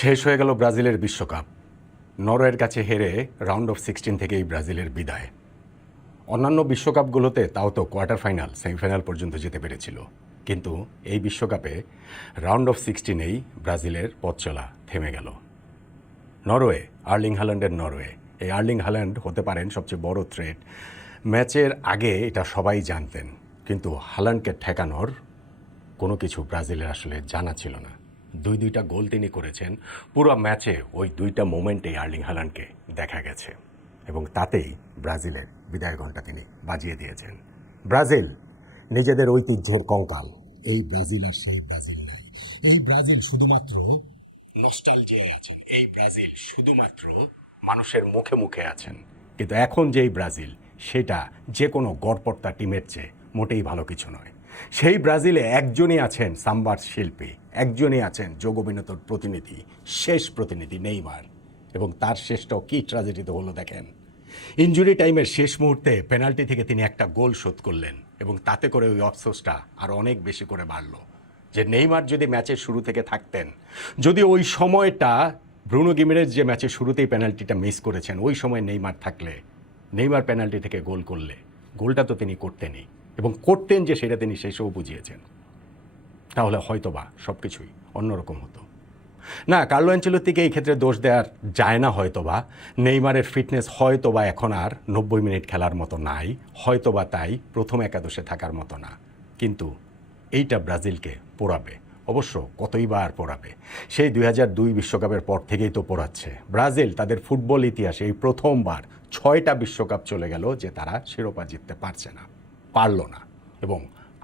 শেষ হয়ে গেল ব্রাজিলের বিশ্বকাপ। নরওয়ের কাছে হেরে রাউন্ড অফ 16 থেকেই ব্রাজিলের বিদায়। অন্যান্য বিশ্বকাপগুলোতে তাও তো কোয়ার্টার ফাইনাল, সেমিফাইনাল পর্যন্ত যেতে পেরেছিল, কিন্তু এই বিশ্বকাপে রাউন্ড অফ 16-এই ব্রাজিলের পথ চলা থেমে গেল। নরওয়ে, আর্লিং হাল্যান্ডের নরওয়ে, এই আর্লিং হাল্যান্ড হতে পারেন সবচেয়ে বড় থ্রেট। ম্যাচের আগে এটা সবাই জানতেন, কিন্তু হাল্যান্ডকে ঠেকানোর কোনো কিছু ব্রাজিলের আসলে জানা ছিল না। দুইটা গোল তিনি করেছেন। পুরো ম্যাচে ওই দুইটা মোমেন্টেই আর্লিং হাল্যান্ডকে দেখা গেছে, এবং তাতেই ব্রাজিলের বিদায় ঘণ্টা তিনি বাজিয়ে দিয়েছেন। ব্রাজিল নিজেদের ঐতিহ্যের কঙ্কাল। এই ব্রাজিল আর সেই ব্রাজিল নাই। এই ব্রাজিল শুধুমাত্র নস্টালজিয়ায় আছেন। এই ব্রাজিল শুধুমাত্র মানুষের মুখে মুখে আছেন। কিন্তু এখন যেই ব্রাজিল, সেটা যে কোনো গড়পড়তা টিমের চেয়ে মোটেই ভালো কিছু নয়। সেই ব্রাজিলে একজনই আছেন সাম্বার শিল্পী, একজনই আছেন যোগ অভিনেতার প্রতিনিধি, শেষ প্রতিনিধি নেইমার। এবং তার শেষটাও কী ট্র্যাজেডিতে হলো দেখেন। ইনজুরি টাইমের শেষ মুহূর্তে পেনাল্টি থেকে তিনি একটা গোল শোধ করলেন, এবং তাতে করে ওই অফসোসটা আরও অনেক বেশি করে বাড়ল যে নেইমার যদি ম্যাচের শুরু থেকে থাকতেন, যদি ওই সময়টা ব্রুনো গিমেরেজ যে ম্যাচের শুরুতেই পেনাল্টিটা মিস করেছেন, ওই সময় নেইমার থাকলে, নেইমার পেনাল্টি থেকে গোল করলে গোলটা তো তিনি করতেনই, এবং করতেন যে সেটা তিনি শেষেও বুঝিয়েছেন, তাহলে হয়তোবা সব কিছুই অন্যরকম হতো। না, কার্লো অ্যানচেলত্তিকে এই ক্ষেত্রে দোষ দেওয়ার যায় না। হয়তোবা নেইমারের ফিটনেস হয়তোবা এখন আর 90 মিনিট খেলার মতো নাই, হয়তোবা তাই প্রথম একাদশে থাকার মতো না, কিন্তু এইটা ব্রাজিলকে পোড়াবে। অবশ্য কতই বা আর পোড়াবে? সেই 2002 বিশ্বকাপের পর থেকেই তো পোড়াচ্ছে। ব্রাজিল তাদের ফুটবল ইতিহাসে এই প্রথমবার 6টা বিশ্বকাপ চলে গেল যে তারা শিরোপা জিততে পারছে না, পারল না। এবং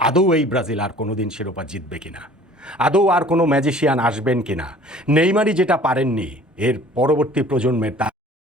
আদৌ এই ব্রাজিল আর কোনোদিন শিরোপা জিতবে কিনা, আদৌ আর কোনো ম্যাজিশিয়ান আসবেন কিনা, নেইমারই যেটা পারেননি, এর পরবর্তী প্রজন্মের